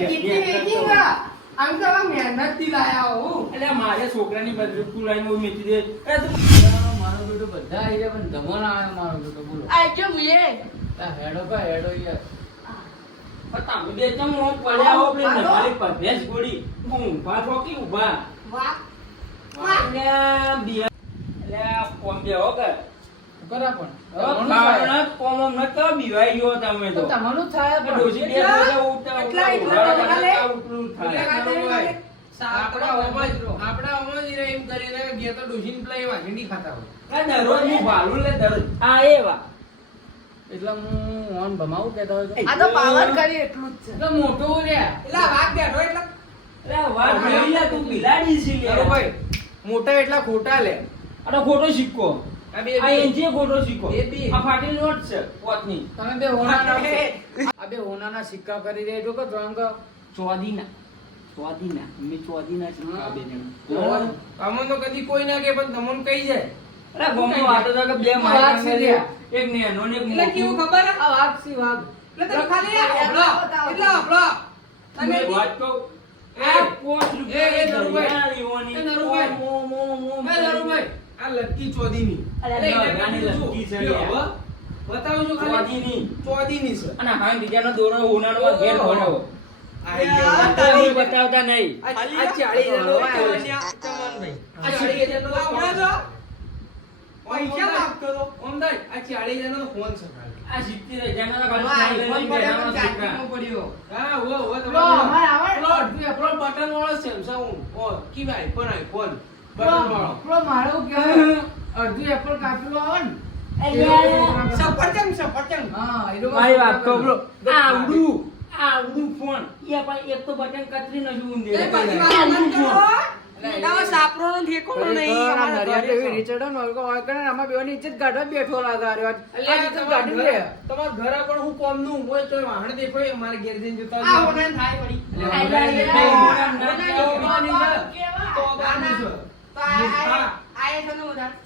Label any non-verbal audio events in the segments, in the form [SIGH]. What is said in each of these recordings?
કેટલી વેચી ને? આમ તો આમ મહેનતથી લાયા હું. એટલે મારે છોકરાની બાજુ તું લાઈને હું મેકી દે મારો બેટો બધા આવી રહ્યા પણ ધમણ આવે મારો બેટો બોલો આ જો મુએ. હેડો કા હેડો યાર પણ તમે બે ચમ ઓમ પડ્યા હો પેલી. પરભેસ ગોળી હું ઊભા રોકી કે ઊભા વાહ. વાહ. અલ્યા બિયા અલ્યા કોમ બે હો કર કરા પણ. બીવાઈ ગયો તમે તો. તમારું થાય એટલા? ઉઠતા એટલા- એટલા. આપણા ઓમાં આપણા ઓમાં જ એમ કરીને તો પેલા ખાતા હોય. આ દરરોજ હું ભાલું લે દરરોજ. આ એવા એટલે હું ઓન ભમાવું કેતો હોય આ તો પાવર કરી એટલું જ છે. એટલે મોટો રે એટલે આ બેઠો એટલે. અલ્યા વાત તું બિલાડી છી ભાઈ મોટા એટલા ખોટા લે. આ તો ખોટો સિક્કો. આ સિક્કો બે. બી. આ ફાટેલી નોટ છે પોતની. તમે બે હોનાના આ બે હોનાના સિક્કા કરી દે કે ત્રણ ક ચોદીના ચોદીના મે ચોદીના સિક્કા બે જણા. અમન તો કદી કોઈ ના કે પણ તમને કહી જાય. અરે ગોમો વાતો તો કે બે મારા છે અંગે લ્યા. ને એટલે કેવું ખબર? આ વાઘ સી વાઘ એટલે ખાલી આ એટલે હંભળો. તમે વાત કહું? એ, આ પાંચ એ, નરુભાઈ. એ, નરુભાઈ. મો, મો, મો, મો. એ નરુભાઈ, આ લટકી ચોદીની. એટલે એને લટકી છે હવે બતાવું છું ખાલી ચોદીની. ચોદીની છે અને હા બીજાનો દોરો ઉનાળો ઘેર એવું બતાવતા નહીં આ- ચાળી ફોન છે. પૈસા. આ ચાળી જણનો ફોન છે આ સિત્તેર હજારનો તો ફોન પડ્યો બેઠાનો પણ ચાર્જિંગમાં છોકરા. પડ્યો. હા, હો, હો, તમારો. અમારે આવે? પેલો અડધું એપલો બટન વાળો Samsung. ઓ, વાળો. પેલો મારો કેવું અડધું એપલ કાપેલું આવે ને સફરજન સફરજન હા એ મારી વાત કહું કાપેલું. આવડું આવડું ફોન એ પણ એક તો બટન કતરી ને જ કાઢી ઘરે- પણ હું તો. તો. ને.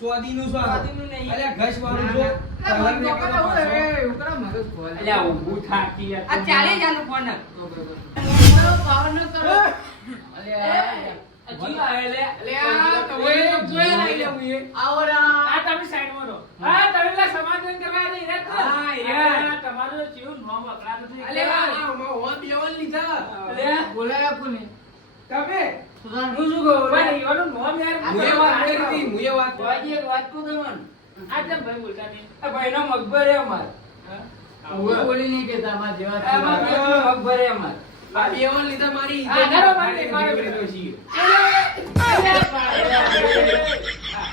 ચોદીનું શું ચોદીનું નહીં. અલ્યા, ઘસ વાળું જો. ના. આ કલર મન તો કરે નીકળ્યો હું પાછો. રે, એવું કરે મગજ ખોલ. અલ્યા ઊભું થાકી આ ચાલી હજારનું ફોન હે. પાવર ન કરો. અલ્યા, આ જીવ અલ્યા, તમે તો જોયા નહીં લે હું એ. આ તમે સાઈડમાં રહો. હા, તમે પેલા સમાધાન કરવા નહીં રહેતો. હા, યાર. તમારું. અલ્યા, આ હોવા બેવાન લીધા. અલ્યા, બોલાયા કોને? તમે? સુધાર. હું શું કહું? ભાઈ, એવાનું નામ યાર. મુએ વાત કરી હતી, મુએ વાત કરી. એક વાત કહું તમને. આ જેમ ભાઈ બોલતા નહીં. આ ભાઈનો મગબર હે અમારે. કોઈ બોલી નહીં કેતા અમારા જેવા આ મગબર હે અમારે. આ બેવાન લીધા મારી હા, ઇજ્જત. મારી મારો ઇજ્જત બેટો. છીએ. હા,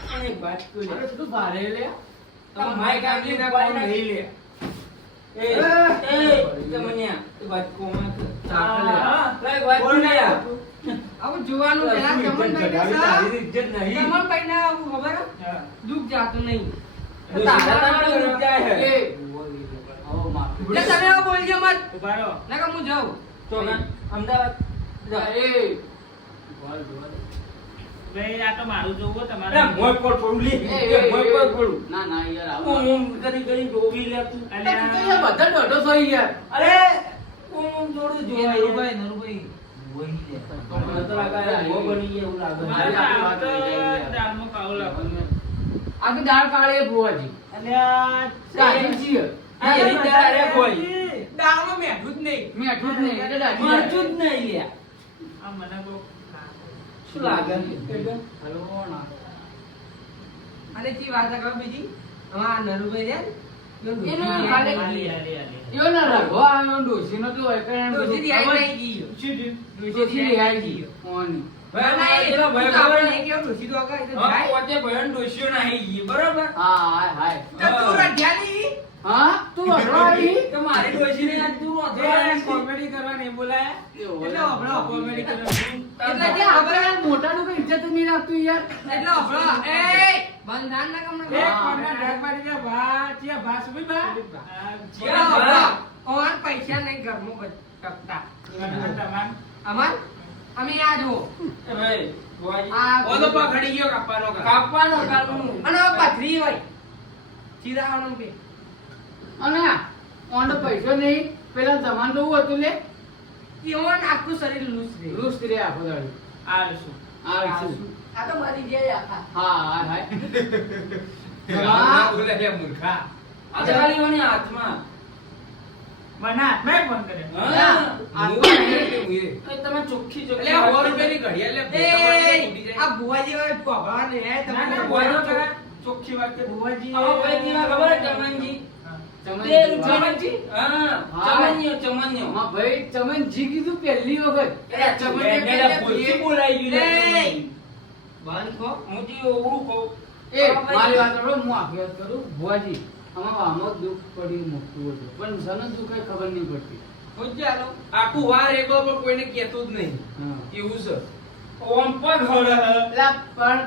પણ એક વાત કહું અરે શું ભારે લે? તમે કામ ના ઉપાડી નહીં લે. એ, એ, તમને વાત કહું માં તો. ચાકલે. હા, લા, એક વાત કહું. આવું જોવાનું પેલા ઇજ્જત નહીં. ચમનભાઈને આવું ખબર દુઃખ જાતું નહીં. તમે બોલજો મત. હું જાઉં. તો અમદાવાદ એ. ભાઈ આ તો મારું જોવું તમારે અરે, મોય પર પડું લે. એ, એ, એ, મોય પર પડું. ના ના યાર હું આવું હું કરી કરી જોવી લે તું. અરે, બધા દોઢો છો યાર અરે હું જોડું જોવા નરુભાઈ. આખી દાળ કાળે ભુવાજી? અને જી વાત છે ખબર બીજી? હા નરુભાઈ રહ્યા તો હા, બરોબર? હા હા તું વસરો આવી મારી ડોશીને આજ તું રોતો એ આવ્યો છે. કોમેડી કરવા નહીં બોલાયા? એટલે હંભળો. કોમેડી કરવા. એટલે જે આપણે આપણે મોટાનું કઈ ઇજ્જત નહીં રાખતું યાર એટલે હંભળો. એય, બંધાન ના કમળો. એ કોના ઢાક મારી ગયા, ભા, ચિયા ભા, સુભી ભા? આ, એટલે ચિયા હંભળો. ભા. ઓન પૈસા નહીં ઘરમાં ટકતા. અમાર? અમે આ. ભાઈ, ઓલો પકડી ગયો કાપવાનો કાપ. કાપવાનો કાપવાનું. અને આ પથરી હોય ચીરાવાનું કે અને ઓનો પૈસો નહીં. પેલા જમાન તો હતું લે. ઈવોન આખું શરીર લૂસ રે લૂસ રે આખો દાડી. આળસુ. આળસુ. આ તો મરી ગયા આખા. હા [LAUGHS] હા. હા બોલે છે મૂર્ખા. આ તો ખાલી આત્મા મને હાથમાં ફોન કરે હા. તમે ચોખ્ખી ચોખ્ખી એટલે સો વાત રૂપિયાની ઘડિયાળ લે, આ ભુવાજી હવે હે, ના. ખરા. ચોખ્ખી વાત કે ભુવાજી ખબર છે, દુઃખ પડ્યું મોટું હતું પણ સનત દુઃખ ખબર નહીં પડતી. આખું વાર એક પણ કોઈને કેતું જ નહીં. એવું છે. ઓમ પણ હળે. પણ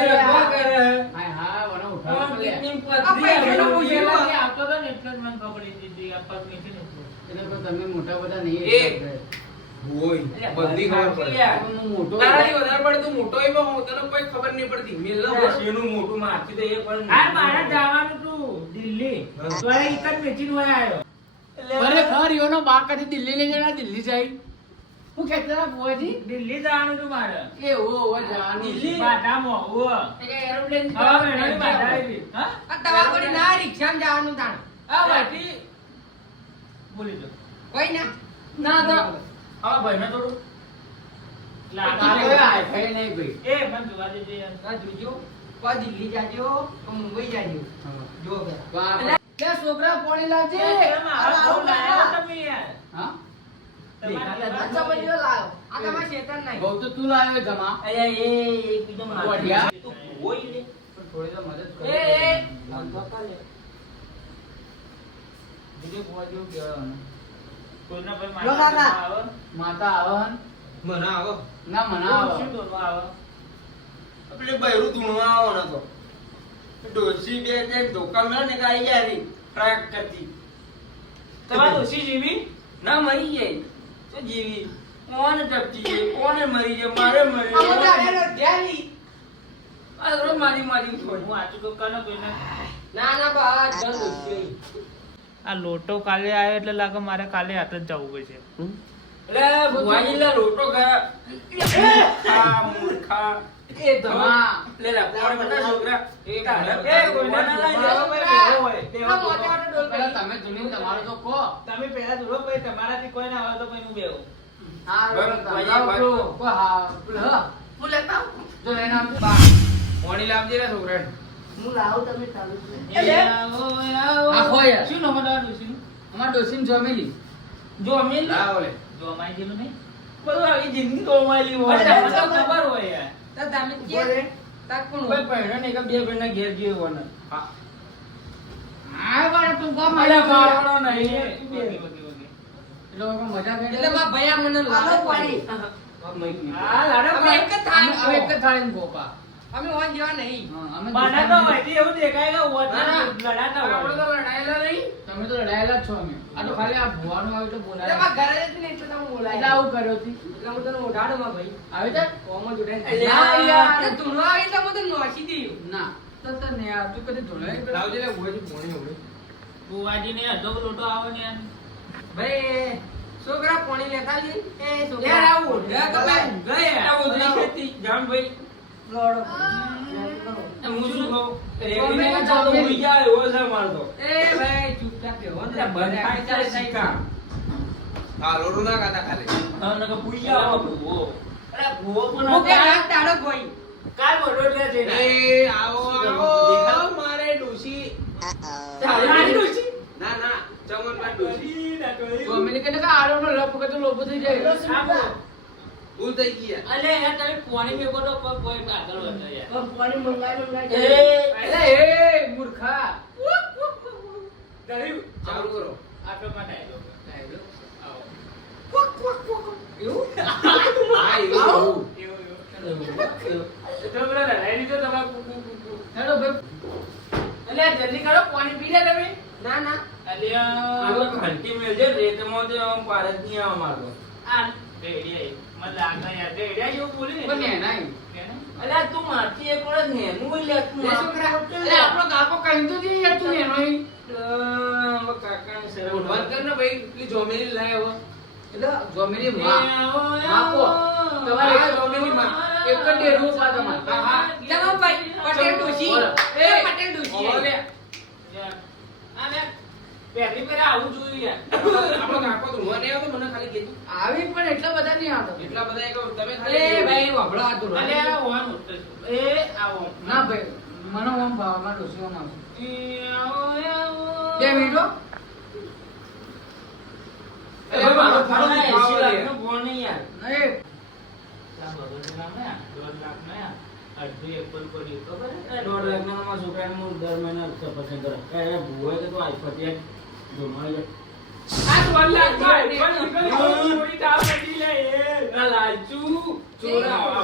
રખવા કરે. તમે મોટા બધા નહીં હોય બધી ખબર પડે. મોટો તારાથી વધારે પડે મોટો એમાં હોવ, તને કોઈ ખબર નહીં પડતી. મેલ. એનું મોટું મારથી તો એ પણ હા મારે જવાનું તું દિલ્હી. તો એક જ મેચીને વહી આવ્યો ખરેખર યોનો બા દિલ્હી લઈ જણા દિલ્હી જાય. હું હતા ભુવાજી દિલ્હી જવાનું છું મારે. એ ઓ ઓ જવાનું. દિલ્હી? બાટામાં ઓ એરોપ્લેન હા મેળાની બાધા આવી હા? આ તમારા પર ના રિક્ષામાં જવાનું તાણ. આ ભાઈ બોલી દો. કોઈ ના. ના તો થોડું નહીં ભાઈ. મેં બે છોકરા પોણી લાવજે ના મના આવે શું દોડવા આવે ધૂણવા આવો ને તો ડોસી બે ધોકા મેળે ને કરતી તમારે ઓછી જીવી ના મરી જાય. તો જીવી. કોને ટપકી કોને મરી જાય? મારે મરી જાય. મારી મારી હું થોડી તો કાનો કોઈને ના. ના બા. આ લોટો કાલે આવ્યો એટલે લાગે મારે કાલે હાથ જ જવું પડશે. એટલે ભુવાજી લોટો ગયા આ મૂર્ખા. એ ધમા. લે લે કોણ બધા છોકરા. એ તારે બધા એ ના લઈ જાય. બેહો હોય, બેહો, આ મોઢાવાળો ડોલ પેલા તમે જૂની તમારો તો કહો. તમે પેલા જોડો પછી તમારાથી કોઈ ના આવે તો પછી હું બેહું? હા બરાબર, તમે ભાઈ, આવો ભાઈ. પેલો, કોઈ હા, હું. લેતા આવું. જો લઈને આવ. પાણી લાવજે ને છોકરાને. હું લાવું તમે ચાલુ જ નહીં. શું નામ તમારું? અમાર જમેલી. બધું આવી જિંદગી તો હોય. ખબર હોય યાર. તો તમે કે પહેણો ને કે બે ભાઈના ઘેર ગયો હોને. આ વાળા તું. નહીં. લોકો મજા કરી એટલે મારા ભૈયા મને લાડો પાડી. આ લાડો અમે એક જ થાળી એક જ ગોપા. અમે ઓન જેવા નહીં હા, તો તો એવું દેખાય કે ના, ના. આપણે તો લડાયેલા નહીં. તમે તો લડાયેલા છો અમે આ તો ખાલી આ ભુવાનો આવ્યું તો બોલાય એમાં ઘરે જ નહીં તો તમે એટલે આવું કર્યો હતી એટલે હું તને ઓઢાડું માં ભાઈ આવી તો કોમ જ અલ્યા, ના યાર. ધૂણો આવી તો હું તને નોશી દઉં. ના તો તો ને આ તું કદી ધોળાઈ લાવજે ને ભુવાજી ઓય બુવાજી ને અડો લોટો આવે ને યાર. ભાઈ છોકરા પાણી લેતા આવજે. એ છોકરા. યાર, આ ઓઢ્યા તો ભાઈ. ગયા. આ ઓઢી ખેતી. જામ ભાઈ. લોડો. એ હું શું કહું? રેડીને કે ચાલો ઉઈ જાય એવો છે મારો તો. એ ભાઈ ચૂપચાપ બેહો ને. શીખા. હા ના ખાતા ખાલી હા, નકર ઉઈ જાઓ ભૂવો. અરે ભૂવો પણ હું રાત દાડો કોઈ. કાલ વડોદરા જઈને એ આવો આવો મારે ડોસી તારી ડોશી? ના ના તો અમે કે કે આડો નો લપ કે તો લોબો થઈ જાય. ભૂલ થઈ ગઈ અલે યાર તમે પાણી મેકો તો કોઈ આગળ વધો યાર. પાણી મંગાવી મંગાવી. એ, એ મૂર્ખા. તારી ચાલુ કરો. એવું? એવું આવું. એવું. તો તમારે. કુ કુ કુ હેડો ભાઈ. અલે આ જલ્દી કરો પાણી પી લે તમે. ના ના. અલ્યા આ તો ઘંટી મેલજે, રેતમાં નહીં આવવા મારો. આ રેડી મને પટેલ ડોશી. એ, પટેલ ડોશી. પહેલી પહેલા આવું જોયું યાર. [LAUGHS] આપણો કાકો તો મને આવતો, મને ખાલી કીધું. આવી પણ એટલા બધા નહીં આવતા. એટલા બધા એક તમે એ ભાઈ, વાપરો આતો અરે આ ઓન એ આવો ના ભાઈ મને ઓમ ભાવમાં ડોસી ઓમ આવશે. આવો, આવો. બે મિનિટો છોકરા દર મહિના હપ્તા પસંદ કરે એ ભૂવે તો આઈ એક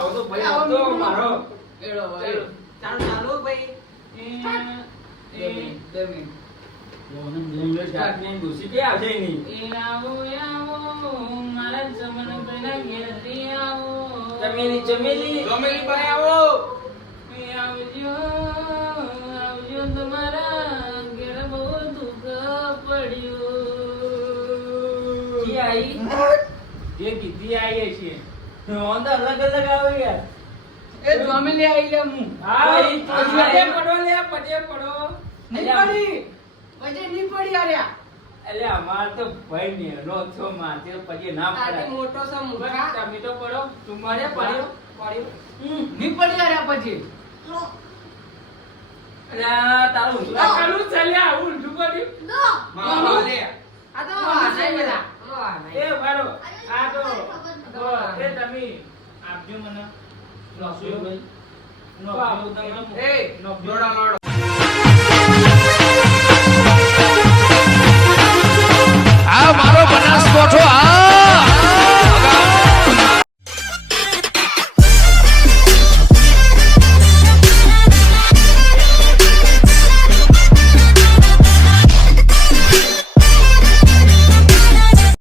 આવો ભાઈ આવો ભાઈ ભાઈ. જેમલો આવો, આવો, જોમેલી આવો. એ આવજો, આવજો આઈ એ કીધી આઈએ છીએ. ફોન તો અલગ અલગ આવે યાર. એ જોમેલી આઈ લે હું. હા તો પડો લે પદે પડો. નહીં પડી પછી નહીં પડી આર્યા એટલે અમાર તો ભાઈ નેનો છો માથે પછી ના પડે મોટો સો મુખા તમે તો પડો. પડે, પડ્યો, પડ્યો. નહીં પડી આર્યા પછી એટલે તારું ચાલ્યા આવું ઊંધું પડ્યું મામા લે. આ તો બધા. એ વાળો આ તો. એ તમે આપજો મને. નોકરીઓ તમે એ, નોકરીઓ. જોડા મારો.